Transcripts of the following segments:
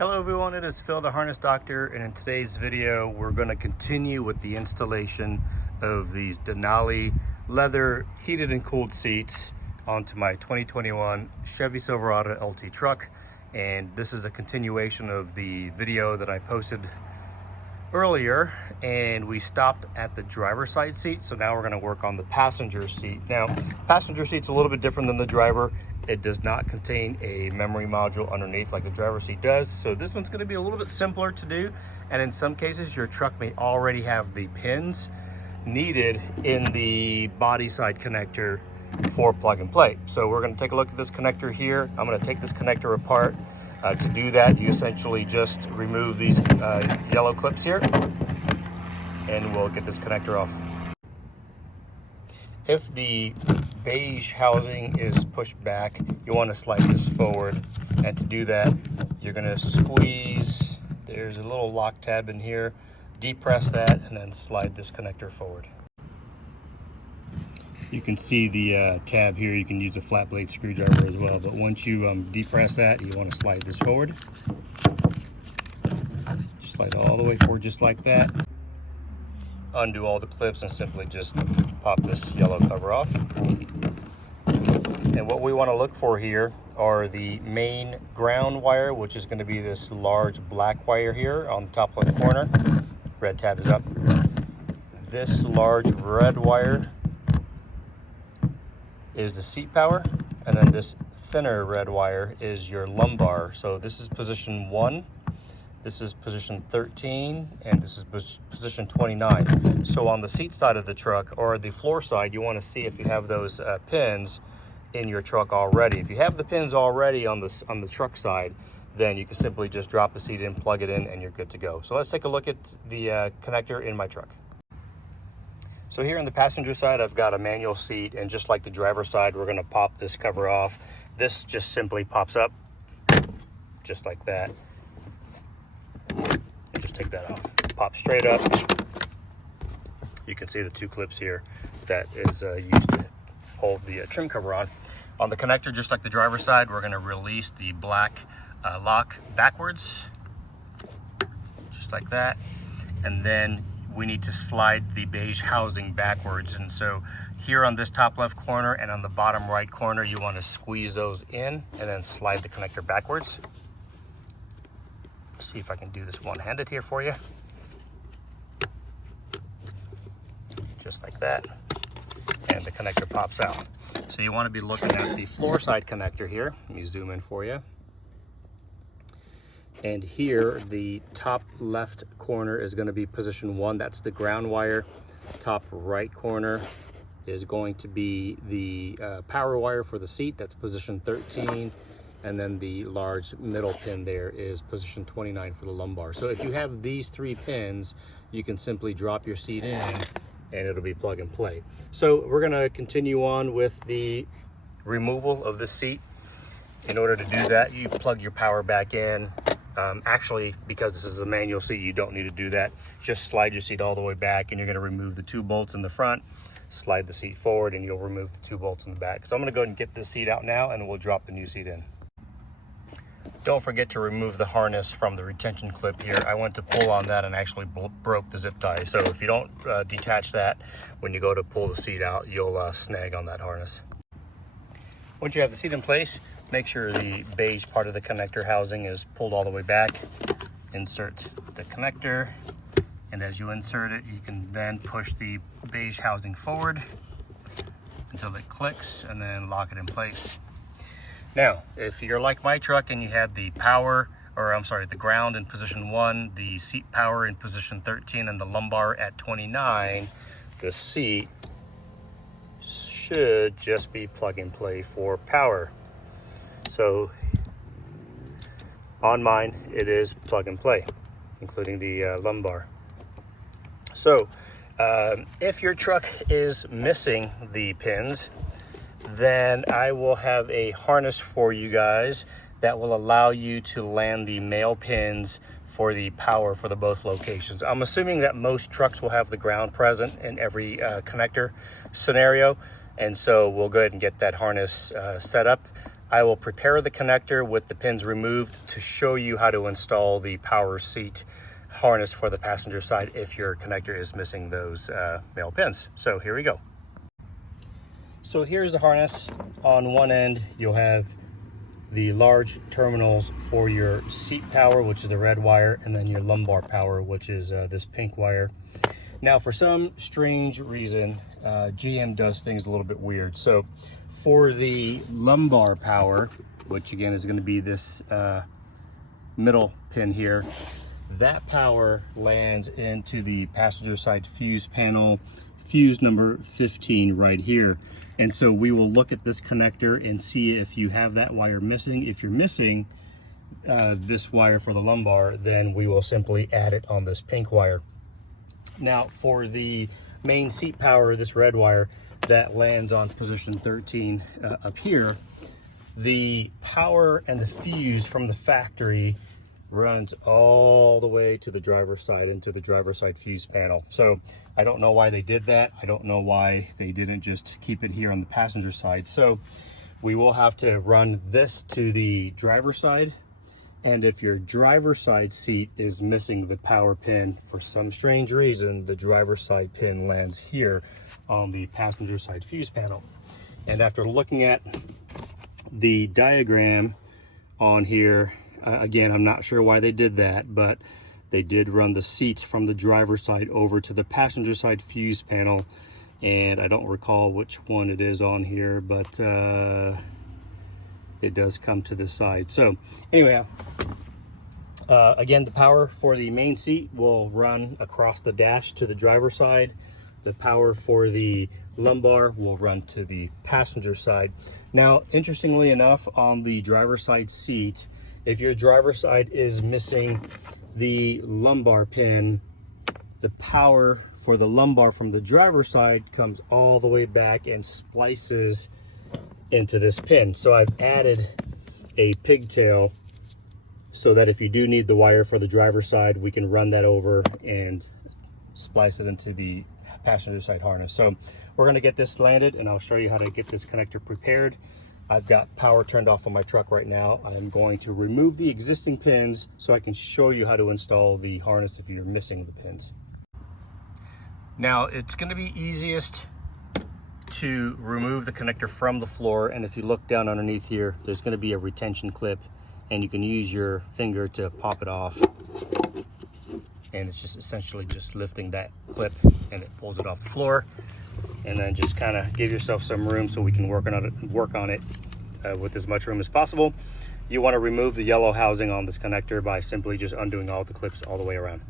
Hello everyone, it is Phil the Harness Doctor, and in today's video we're going to continue with the installation of these Denali leather heated and cooled seats onto my 2021 Chevy Silverado LT truck. And this is a continuation of the video that I posted earlier, and we stopped at the driver's side seat, so now we're going to work on the passenger seat. Now, passenger seat's a little bit different than the driver. It does not contain a memory module underneath like the driver's seat does, so this one's going to be a little bit simpler to do, and in some cases your truck may already have the pins needed in the body side connector for plug and play. So we're going to take a look at this connector here. I'm going to take this connector apart. To do that, you essentially just remove these yellow clips here, and we'll get this connector off. If the beige housing is pushed back, you want to slide this forward, and to do that, you're going to squeeze. There's a little lock tab in here. Depress that, and then slide this connector forward. You can see the tab here. You can use a flat blade screwdriver as well, but once you depress that, you want to slide this forward. Slide all the way forward just like that. Undo all the clips and simply just pop this yellow cover off. And what we want to look for here are the main ground wire, which is going to be this large black wire here on the top left corner. Red tab is up. This large red wire is the seat power, and then this thinner red wire is your lumbar. So this is position 1, this is position 13, and this is position 29. So on the seat side of the truck, or the floor side, you want to see if you have those pins in your truck already. If you have the pins already on the truck side, then you can simply just drop the seat in, plug it in, and you're good to go. So let's take a look at the connector in my truck. So here on the passenger side, I've got a manual seat, and just like the driver's side, we're going to pop this cover off. This just simply pops up, just like that. And just take that off. Pop straight up. You can see the two clips here that is used to hold the trim cover on. On the connector, just like the driver's side, we're going to release the black lock backwards, just like that. And then we need to slide the beige housing backwards, and so here on this top left corner and on the bottom right corner, you want to squeeze those in and then slide the connector backwards. Let's see if I can do this one-handed here for you. Just like that, and the connector pops out. So you want to be looking at the floor side connector here. Let me zoom in for you. And here, the top left corner is going to be position 1. That's the ground wire. Top right corner is going to be the power wire for the seat. That's position 13. And then the large middle pin there is position 29 for the lumbar. So if you have these 3 pins, you can simply drop your seat in and it'll be plug and play. So we're going to continue on with the removal of the seat. In order to do that, you plug your power back in. Actually, because this is a manual seat, you don't need to do that. Just slide your seat all the way back, and you're going to remove the 2 bolts in the front, slide the seat forward, and you'll remove the 2 bolts in the back. So I'm going to go ahead and get this seat out now, and we'll drop the new seat in. Don't forget to remove the harness from the retention clip here. I went to pull on that and actually broke the zip tie. So if you don't detach that, when you go to pull the seat out, you'll snag on that harness. Once you have the seat in place, make sure the beige part of the connector housing is pulled all the way back. Insert the connector, and as you insert it, you can then push the beige housing forward until it clicks, and then lock it in place. Now, if you're like my truck and you had the the ground in position 1, the seat power in position 13, and the lumbar at 29, the seat should just be plug and play for power. So on mine, it is plug and play, including the lumbar. So if your truck is missing the pins, then I will have a harness for you guys that will allow you to land the male pins for the power for the both locations. I'm assuming that most trucks will have the ground present in every connector scenario, and so we'll go ahead and get that harness set up. I will prepare the connector with the pins removed to show you how to install the power seat harness for the passenger side if your connector is missing those male pins. So here we go. So here's the harness. On one end, you'll have the large terminals for your seat power, which is the red wire, and then your lumbar power, which is this pink wire. Now, for some strange reason, GM does things a little bit weird. So for the lumbar power, which again is going to be this middle pin here, that power lands into the passenger side fuse panel, fuse number 15 right here. And so we will look at this connector and see if you have that wire missing. If you're missing this wire for the lumbar, then we will simply add it on this pink wire. Now for the main seat power, this red wire that lands on position 13 up here, the power and the fuse from the factory runs all the way to the driver's side, into the driver's side fuse panel. So I don't know why they did that. I don't know why they didn't just keep it here on the passenger side. So we will have to run this to the driver's side. And if your driver's side seat is missing the power pin, for some strange reason, the driver's side pin lands here on the passenger side fuse panel. And after looking at the diagram on here, again, I'm not sure why they did that, but they did run the seat from the driver's side over to the passenger side fuse panel. And I don't recall which one it is on here, but it does come to the side. So anyway, again, the power for the main seat will run across the dash to the driver's side. The power for the lumbar will run to the passenger side. Now, interestingly enough, on the driver's side seat, if your driver's side is missing the lumbar pin, the power for the lumbar from the driver's side comes all the way back and splices into this pin. So I've added a pigtail so that if you do need the wire for the driver's side, we can run that over and splice it into the passenger side harness. So we're going to get this landed, and I'll show you how to get this connector prepared. I've got power turned off on my truck right now. I'm going to remove the existing pins so I can show you how to install the harness if you're missing the pins. Now, it's going to be easiest to remove the connector from the floor, and if you look down underneath here, there's going to be a retention clip, and you can use your finger to pop it off, and it's just essentially just lifting that clip and it pulls it off the floor. And then just kind of give yourself some room so we can work on it with as much room as possible. You want to remove the yellow housing on this connector by simply just undoing all the clips all the way around.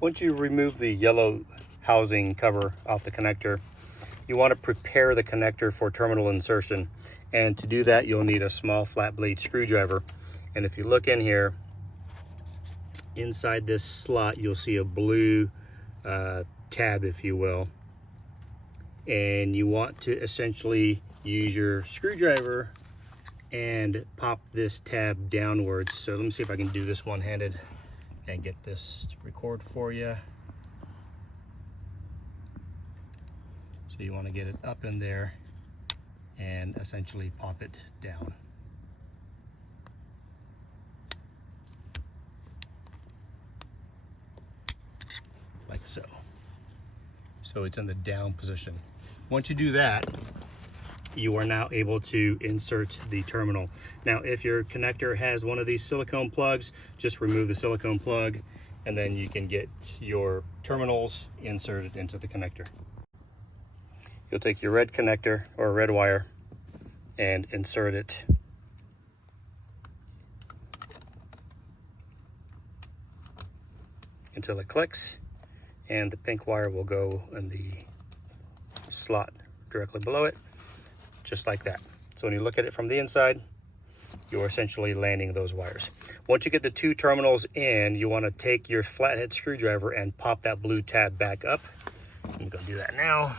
Once you remove the yellow housing cover off the connector, you want to prepare the connector for terminal insertion. And to do that, you'll need a small flat blade screwdriver. And if you look in here, inside this slot, you'll see a blue tab, if you will, and you want to essentially use your screwdriver and pop this tab downwards. So let me see if I can do this one-handed and get this to record for you. So you want to get it up in there and essentially pop it down. Like so. So it's in the down position. Once you do that, you are now able to insert the terminal. Now, if your connector has one of these silicone plugs, just remove the silicone plug, and then you can get your terminals inserted into the connector. You'll take your red connector or red wire and insert it until it clicks, and the pink wire will go in the slot directly below it, just like that. So when you look at it from the inside, you're essentially landing those wires. Once you get the two terminals in, you want to take your flathead screwdriver and pop that blue tab back up. I'm going to do that now.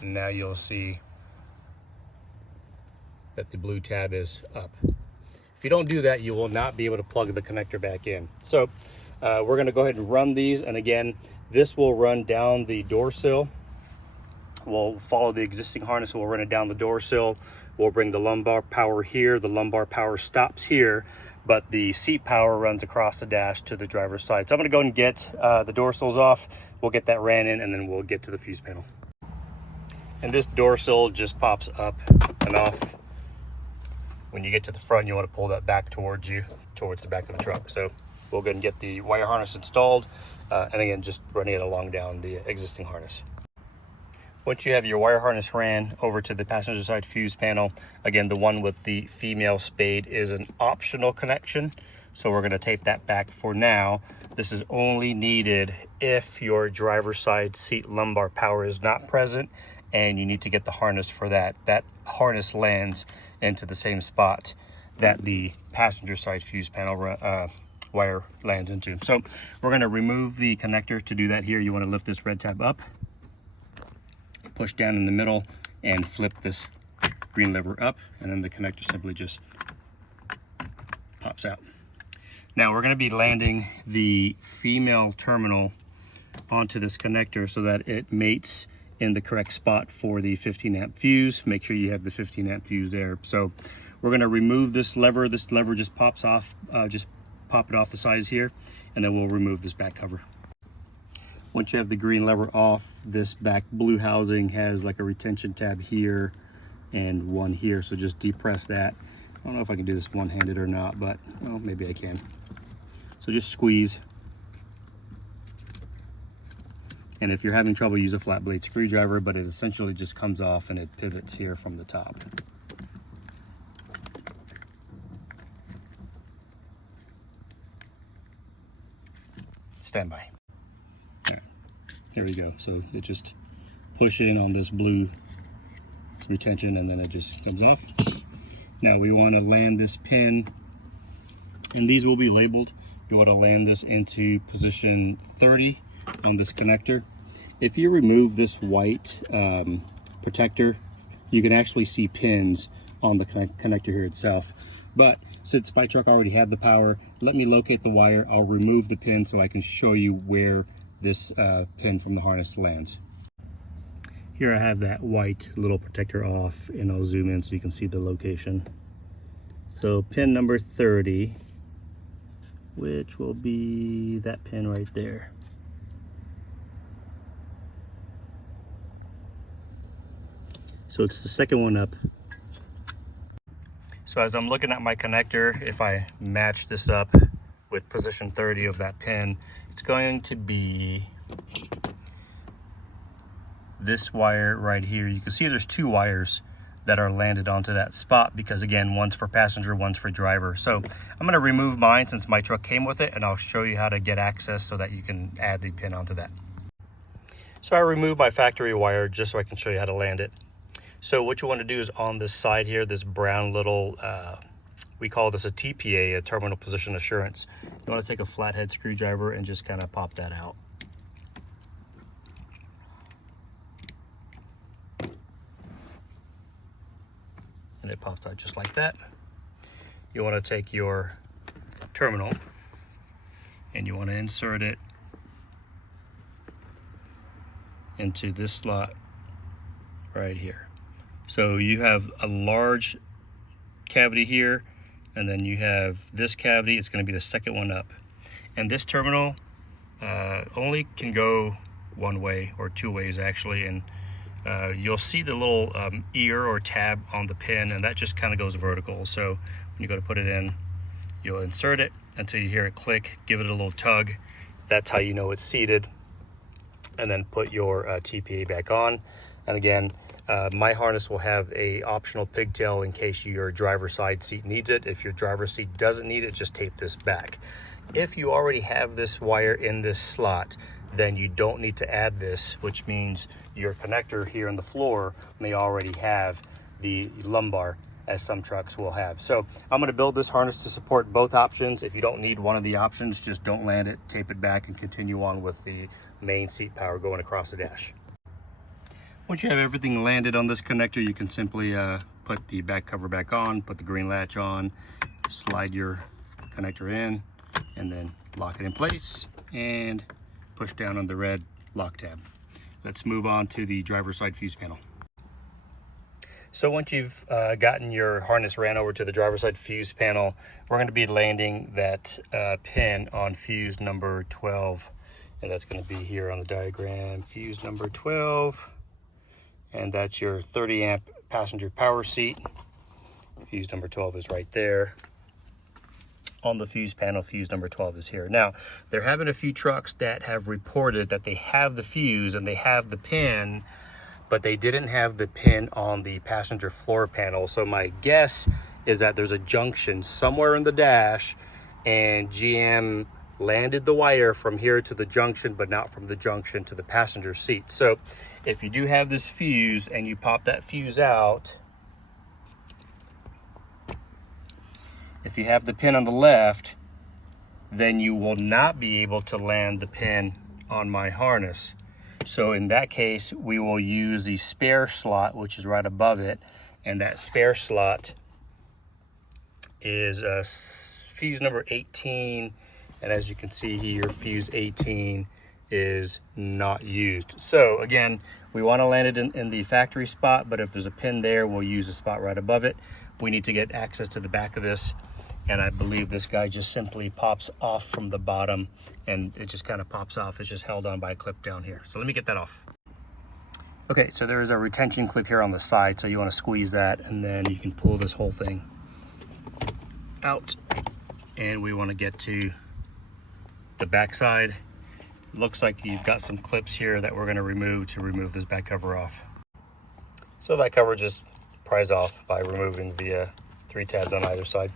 And now you'll see that the blue tab is up. If you don't do that, you will not be able to plug the connector back in. So we're going to go ahead and run these, and again, this will run down the door sill. We'll follow the existing harness, we'll run it down the door sill. We'll bring the lumbar power here. The lumbar power stops here, but the seat power runs across the dash to the driver's side. So I'm going to go and get the door sills off. We'll get that ran in, and then we'll get to the fuse panel. And this door sill just pops up and off. When you get to the front, you want to pull that back towards you, towards the back of the truck. So we'll go and get the wire harness installed, and again, just running it along down the existing harness. Once you have your wire harness ran over to the passenger side fuse panel, again, the one with the female spade is an optional connection. So we're going to tape that back for now. This is only needed if your driver's side seat lumbar power is not present and you need to get the harness for that. That harness lands into the same spot that the passenger side fuse panel wire lands into. So we're going to remove the connector. To do that here, you want to lift this red tab up, push down in the middle, and flip this green lever up, and then the connector simply just pops out. Now we're going to be landing the female terminal onto this connector so that it mates in the correct spot for the 15 amp fuse. Make sure you have the 15 amp fuse there. So we're going to remove this lever. This lever just pops off, just pop it off the sides here, and then we'll remove this back cover. Once you have the green lever off, this back blue housing has like a retention tab here and one here. So just depress that. I don't know if I can do this one-handed or not, but well, maybe I can. So just squeeze. And if you're having trouble, use a flat blade screwdriver, but it essentially just comes off and it pivots here from the top. Stand by. Here we go. So it just push in on this blue retention and then it just comes off. Now we want to land this pin, and these will be labeled. You want to land this into position 30 on this connector. If you remove this white protector, you can actually see pins on the connector here itself. But since my truck already had the power, let me locate the wire. I'll remove the pin so I can show you where this pin from the harness lands. Here I have that white little protector off, and I'll zoom in so you can see the location. So pin number 30, which will be that pin right there. So it's the second one up. So as I'm looking at my connector, if I match this up with position 30 of that pin, it's going to be this wire right here. You can see there's two wires that are landed onto that spot because, again, one's for passenger, one's for driver. So I'm going to remove mine since my truck came with it, and I'll show you how to get access so that you can add the pin onto that. So I removed my factory wire just so I can show you how to land it. So what you want to do is on this side here, this brown little, we call this a TPA, a terminal position assurance. You want to take a flathead screwdriver and just kind of pop that out. And it pops out just like that. You want to take your terminal and you want to insert it into this slot right here. So you have a large cavity here, and then you have this cavity. It's going to be the second one up. And this terminal only can go one way, or two ways actually, and you'll see the little ear or tab on the pin, and that just kind of goes vertical. So when you go to put it in, you'll insert it until you hear it click, give it a little tug. That's how you know it's seated, and then put your TPA back on. And again, my harness will have a optional pigtail in case your driver's side seat needs it. If your driver's seat doesn't need it, just tape this back. If you already have this wire in this slot, then you don't need to add this, which means your connector here in the floor may already have the lumbar, as some trucks will have. So I'm going to build this harness to support both options. If you don't need one of the options, just don't land it, tape it back, and continue on with the main seat power going across the dash. Once you have everything landed on this connector, you can simply put the back cover back on, put the green latch on, slide your connector in and then lock it in place and push down on the red lock tab. Let's move on to the driver's side fuse panel. So once you've gotten your harness ran over to the driver's side fuse panel, we're going to be landing that pin on fuse number 12. And that's going to be here on the diagram, fuse number 12. And that's your 30 amp passenger power seat. Fuse number 12 is right there. On the fuse panel, fuse number 12 is here. Now, there have been a few trucks that have reported that they have the fuse and they have the pin, but they didn't have the pin on the passenger floor panel. So my guess is that there's a junction somewhere in the dash and GM landed the wire from here to the junction, but not from the junction to the passenger seat. So if you do have this fuse and you pop that fuse out, if you have the pin on the left, then you will not be able to land the pin on my harness. So in that case, we will use the spare slot, which is right above it. And that spare slot is fuse number 18. And as you can see here, fuse 18 is not used. So again, we want to land it in the factory spot, but if there's a pin there, we'll use a spot right above it. We need to get access to the back of this. And I believe this guy just simply pops off from the bottom, and it just kind of pops off. It's just held on by a clip down here. So let me get that off. Okay, so there is a retention clip here on the side. So you want to squeeze that, and then you can pull this whole thing out. And we want to get to the back side. Looks like you've got some clips here that we're going to remove this back cover off. So that cover just pries off by removing the 3 tabs on either side.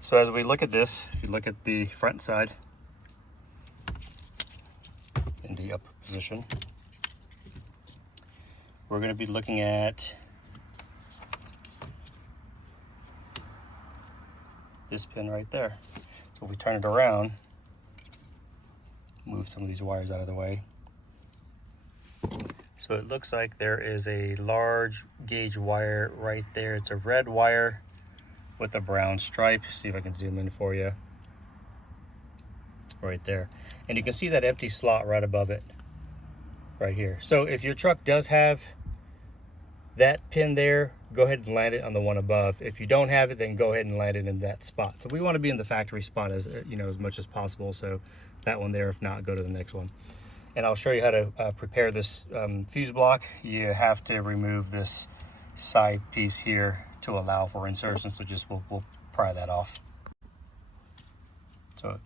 So as we look at this, if you look at the front side in the up position, we're going to be looking at this pin right there. So if we turn it around, move some of these wires out of the way. So it looks like there is a large gauge wire right there. It's a red wire with a brown stripe. See if I can zoom in for you. Right there. And you can see that empty slot right above it, right here. So if your truck does have that pin there, go ahead and land it on the one above. If you don't have it, then go ahead and land it in that spot. So we want to be in the factory spot as much as possible. So that one there, if not, go to the next one. And I'll show you how to prepare this fuse block. You have to remove this side piece here to allow for insertion. So just we'll pry that off. So it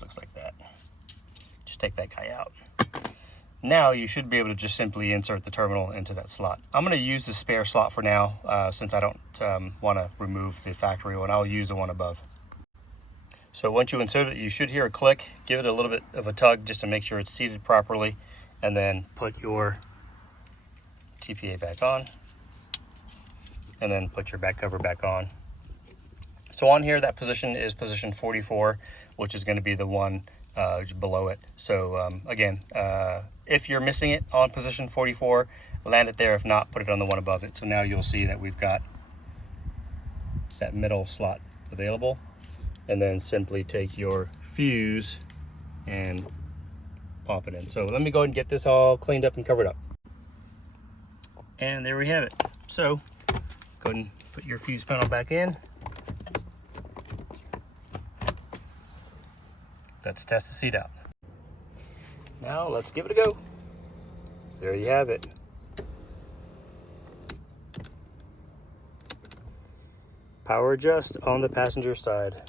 looks like that. Just take that guy out. Now you should be able to just simply insert the terminal into that slot. I'm going to use the spare slot for now since I don't want to remove the factory one. I'll use the one above. So once you insert it, you should hear a click. Give it a little bit of a tug just to make sure it's seated properly, and then put your TPA back on, and then put your back cover back on. So on here, that position is position 44, which is going to be the one below it. So again, if you're missing it on position 44, land it there. If not, put it on the one above it. So now you'll see that we've got that middle slot available. And then simply take your fuse and pop it in. So let me go ahead and get this all cleaned up and covered up. And there we have it. So go ahead and put your fuse panel back in. Let's test the seat out. Now let's give it a go. There you have it. Power adjust on the passenger side.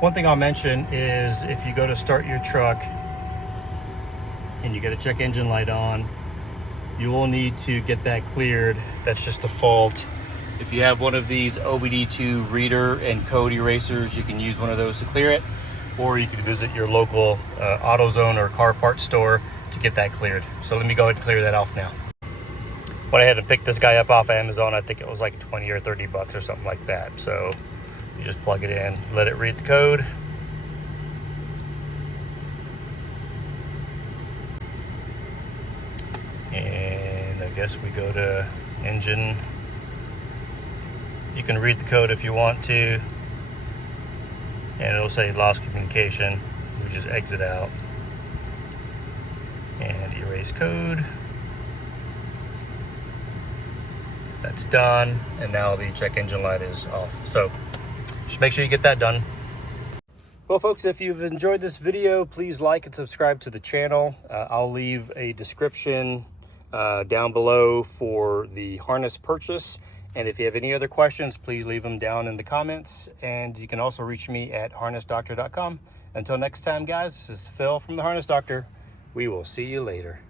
One thing I'll mention is if you go to start your truck and you get a check engine light on, you will need to get that cleared. That's just a fault. If you have one of these OBD2 reader and code erasers, you can use one of those to clear it, or you can visit your local AutoZone or car parts store to get that cleared. So let me go ahead and clear that off now. When I had to pick this guy up off Amazon, I think it was like 20 or 30 bucks or something like that. So you just plug it in, let it read the code. guess we go to engine. You can read the code if you want to, and it'll say lost communication. We just exit out and erase code. That's done, and now the check engine light is off. So just make sure you get that done. Well, folks, if you've enjoyed this video, please like and subscribe to the channel. I'll leave a description down below for the harness purchase. And if you have any other questions, please leave them down in the comments. And you can also reach me at harnessdoctor.com. Until next time, guys, this is Phil from the Harness Doctor. We will see you later.